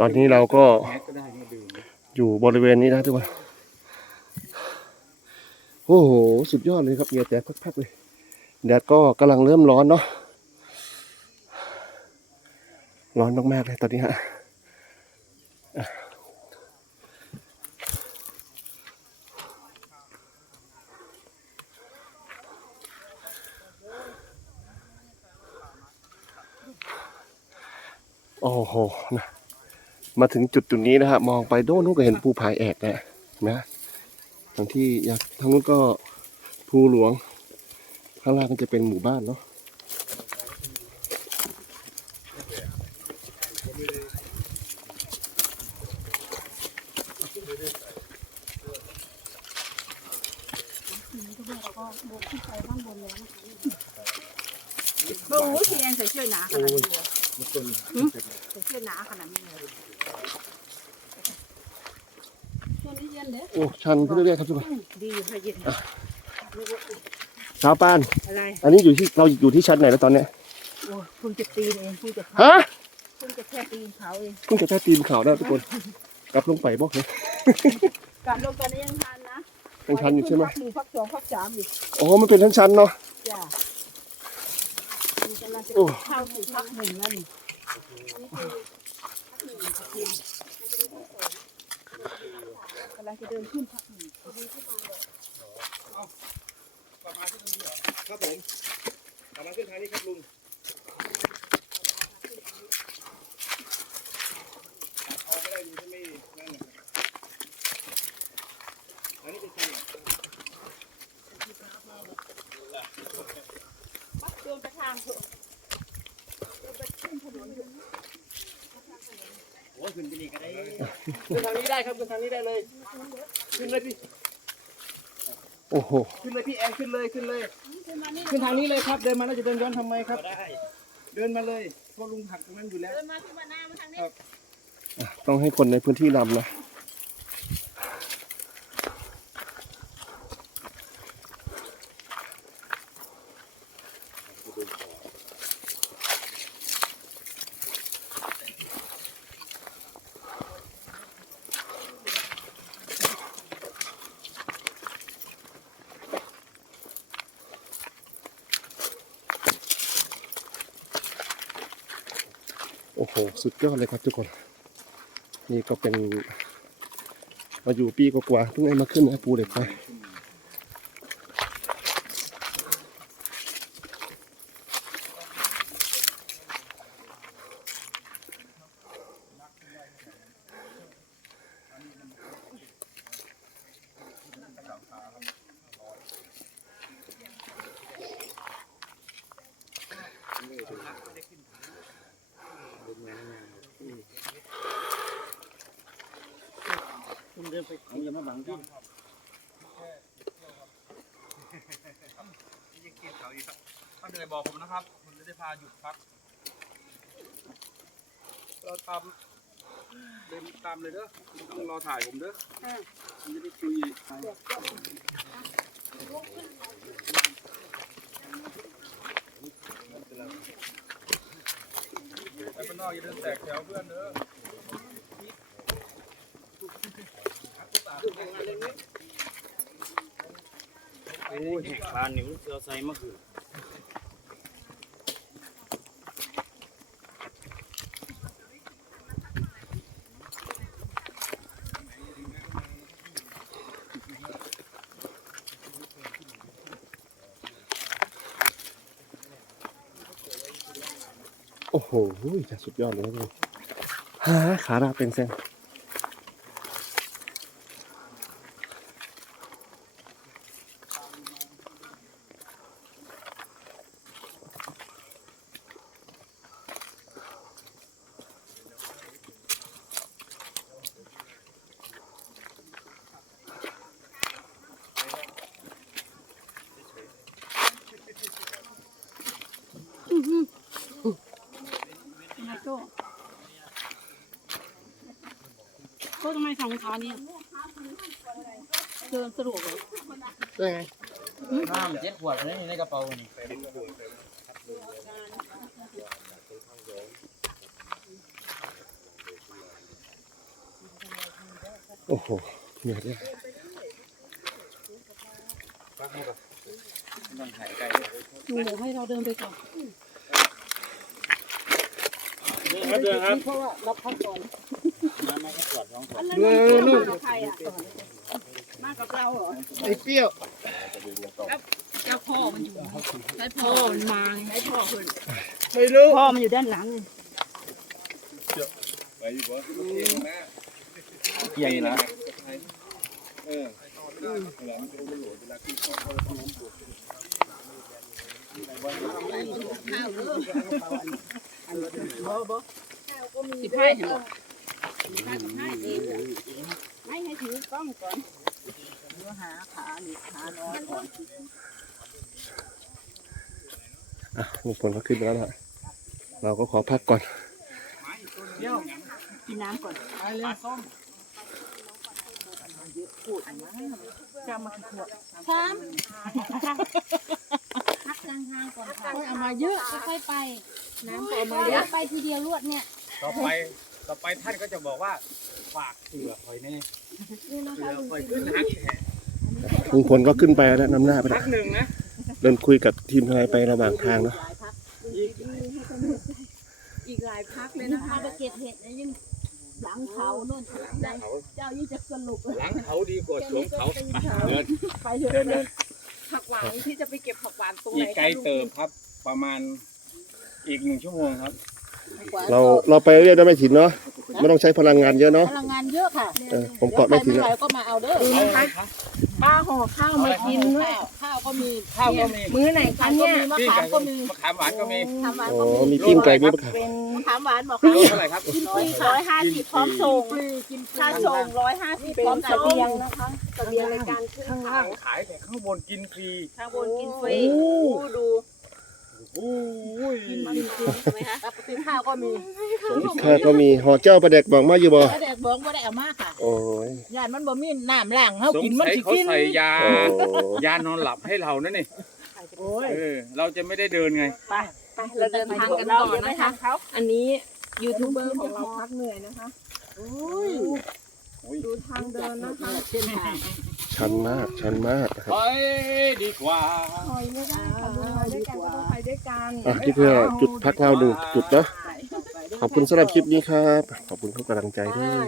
ตอนนี้เราก็อยู่บริเวณนี้นะทุกคนโอ้โห สุดยอดเลยครับเหงื่อแพักๆเลย แดดก็กำลังเริ่มร้อนเนาะ ร้อนมากๆเลยตอนนี้ฮะโอ้โหนะ มาถึงจุดจุดนี้นะฮะมองไปโน่นนู้นก็เห็นภูผายแอกนะเห็นะทางที่อยากทางนู้นก็ภูหลวง ข้างล่างก็จะเป็นหมู่บ้านเนาะโอ้โหพี่แอนใส่เสื้อหนาขนาดนี้ เลยใส่เสื้อหนาขนาดนี้เลยช่วงนี้เย็นเด้อโอ้ชันขึ้นเรื่อยๆครับทุกคนดีอยู่ค่ะเย็นสาวปาน อะไร อันนี้อยู่ที่เราอยู่ที่ชั้นไหนแล้วตอนเนี้ยโอ้ยคุณจะตีนเองคุณจะฮะคุณจะแค่ตีนเขาเองเพิ่งจะแค่ตีนข่าวได้ทุกคน กลับลงไปบอกเลยกลับลงตอนนี้ยังทันนะยังทันอยู่ใช่ไหมพักหนึ่งพักสองพักสามอยู่อ๋อมันเป็นชั้นๆเนาะจ้ะมัน กำลังจะโอ้เข้าสู่พักหนึ่งแล้วนี่กำลังจะเดินขึ้นพักหนึ่ง ครับผมกำลังขึ้นทางนี้ครับลุงเอาไม่ได้ลุงจะไม่นั่นนะครับอันนี้เป็นทางไหน เดินไปทางเถอะ โอ้ย ขึ้นไปนี่ก็ได้ขึ้นทางนี้ได้ครับขึ้นทางนี้ได้เลย ขึ้นเลยพี่โอ้โหขึ้นเลยพี่แอนขึ้นเลยขึ้นเลย ขึ้นทางนี้เลยครับ เดินมาแล้วจะเดินย้อนทำไมครับ เดินมาเลยเพราะลุงหักตรงนั้นอยู่แล้วเดินมาที่มาหน้ามาทางนี้อะต้องให้คนในพื้นที่นำนะ สุดยอดเลยครับทุกคน นี่ก็เป็น มาอยู่ปีกว่าๆเพิ่งได้มาขึ้นนะปูเหล็กไฟ ดินไปผมอย่ามาบังที่ท่านเหนื่อยบอกผมนะครับผมจะได้พาหยุดพัก เราตามเดินตามเลยเด้อต้องรอถ่ายผมเด้อผมจะได้คุยไปบ้านนอกอย่าเดินแตกแถวเพื่อนเด้อ โอ้ยแหกคานนี่มันเอาใส่มาคือโอ้โหจะสุดยอดเลยครับทุกคนฮาขาราเป็นเส้น โจ้ทำไมสองขานี้เดินสะดวกเลยได้ไงน้ำเจ็ดขวดเลยในกระเป๋านี่ออ้โหเหนื่อยเลยมันหายไกลหนูให้เราเดินไปก่อนครับเดินครับเพราะว่าเราพักก่อนมามาตรวจท้อง ก่อนอันนั้นมากับใครอะมากับเราเหรอไอ้เปรี้ยวเจ้าพ่อมันอยู่ใช้พ่อมันมาใช้พ่อคนไม่รู้พ่อมันอยู่ด้านหลังเกี่ยงนะสิบห้าเห็นหรอ ไม่ให้ถือกล้องก่อนเนื้อหาขาหรือขาน้อยก่อนอะลุงพลก็ขึ้นไปแล้วล่ะเราก็ขอพักก่อนเดี๋ยวกินน้ำก่อนไปเลยส้มจะมาขวดพร้อมพักกลางทางก่อนค่ะเอามาเยอะค่อยไป น้ำก็เอามาเยอะไปทีเดียวรวดเนี่ยต่อไป ต่อไปท่านก็จะบอกว่าฝากเสือคอยแน่นี่นะเสืคะอลุงคอยจิขึ้นมฮักลุงพลก็ขึ้นไปแล้วนำหน้าไปพัแล้วกหนึ่งนะ เดินคุยกับทีมทนายไประหว่างทางเนาะอีกหลายพักเลยนี่นะพาคะไปเก็บเห็ดนะยังหลังเขาโน่นเจ้ายี่จะสรุปหลังเขาดีกว่าสวมเขาเดินไปเถอะเดินผักหวานที่จะไปเก็บผักหวานตรงไหอีนกไกลเติบครับ ประมาณอีกหนึ่งชั่วโมงครับ เราเราไปเรื่อยได้ไม่ถินเนาะไม่ต้องใช้พลังงานเยอะเนาะพลังงานเยอะค่ะเออผมเกาะไม่ถึงใครอะไหวก็มาเอาเด้อเอาเลยครับป้าห่อข้าวมากินด้วยข้าวข้าวก็มีข้าวก็มีมื้อไหนคะข้าวก็เนี่ยมีมะปิ้งขามไก่ก็มีมะขามหวานก็มีมะขามหวานอ๋ก็อมีมีปิ้งไก่มีปะครับเป็นมะขามหวานบอกโลเท่าไหร่ครับร้อยร้อยห้าสิบพร้อมส่งฟรีกินฟรีถ้าส่งร้อยห้าสิบพร้อมเสบียงนะคะเสบียงในการขึ้นข้างเขาล่างขายแต่ข้างบนกินฟรีข้างบนกินฟรีดู โอ้ยกินฟรีใช่ไหมคะกับติข้าวก็มีข้าวก็มีห่อเจ้าประเด็กบอกมาอยู่บ่แล้วเด็กบอกว่าได้เอามาค่ะโอ้ยญาติมันบ่มีน้ำล้างเฮาสงกินมันสัยสิเขากินใส่ยา โอ้ยานอนหลับให้เรานั่นนี่โอ้ยเออ เราจะไม่ได้เดินไง ไปไปเราเดินทางกันต่อนะคะอันนี้ยูทูบเบอร์ของเราพักเหนื่อยนะคะดูทางเดินนะคะ เส้นทาง ชันมาก ชันมากไปดีกว่าถอยไม่ได้ค่ะไปด้วยกันก็องไปด้วยกันอะคลิปจุดพักเราหนึ่งจุดนะขอบคุณสำหรับคลิปนี้ครับ ขอบคุณทุกกำลังใจด้วย